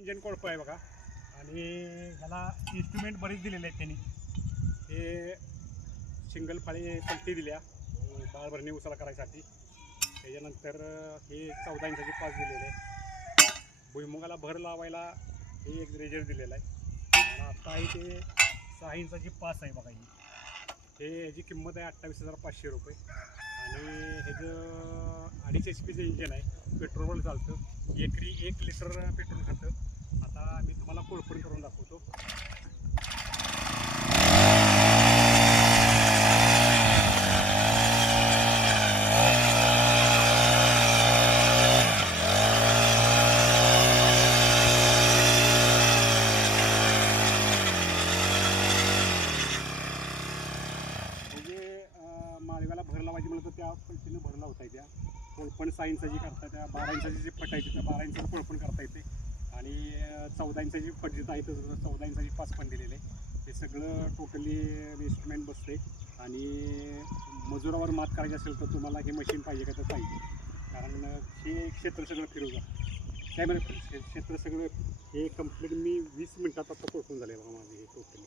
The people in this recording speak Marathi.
इंजन कोळप आहे बघा. आणि ह्याला इन्स्ट्रुमेंट बरेच दिलेले आहेत त्यांनी. हे सिंगल फाळी पलटी दिल्या बाळ भरणी उसाला करायसाठी. त्याच्यानंतर हे 14 इंचाचे पास दिलेले आहे. भुईमुगाला भर लावायला हे एक रेजर दिलेला आहे. आणि आता आहे ते 6 इंचाची पास आहे बघा. हे ह्याची किंमत आहे 28,500 रुपये. आणि ह्याचं 2.5 HP इंजिन आहे. पेट्रोलवर चालतं. एकरी 1 लिटर पेट्रोल खातं. आता मी तुम्हाला कोळपण करून दाखवतो. माळव्याला भर लावायची म्हणलं तर त्या पलटीनं भर लावता येत्या. कोळपण 6 इंचाची करता त्या 12 इंचाची जी फटायची त्या 12 इंचाचं कोळपण करता येते. आणि 14 इंचाची फट जिथं आहे तसं 14 इंचाची पाच पण दिलेले आहे. हे सगळं टोटली इन्स्ट्रुमेंट बसते. आणि मजुरावर मात करायची असेल तर तुम्हाला हे मशीन पाहिजे का तर पाहिजे. कारण हे क्षेत्र सगळं फिरवलं कॅमेरा क्षेत्र सगळं हे कंप्लीट मी 20 मिनटात आता कोळपून झालं आहे बघा माझं हे टोटली.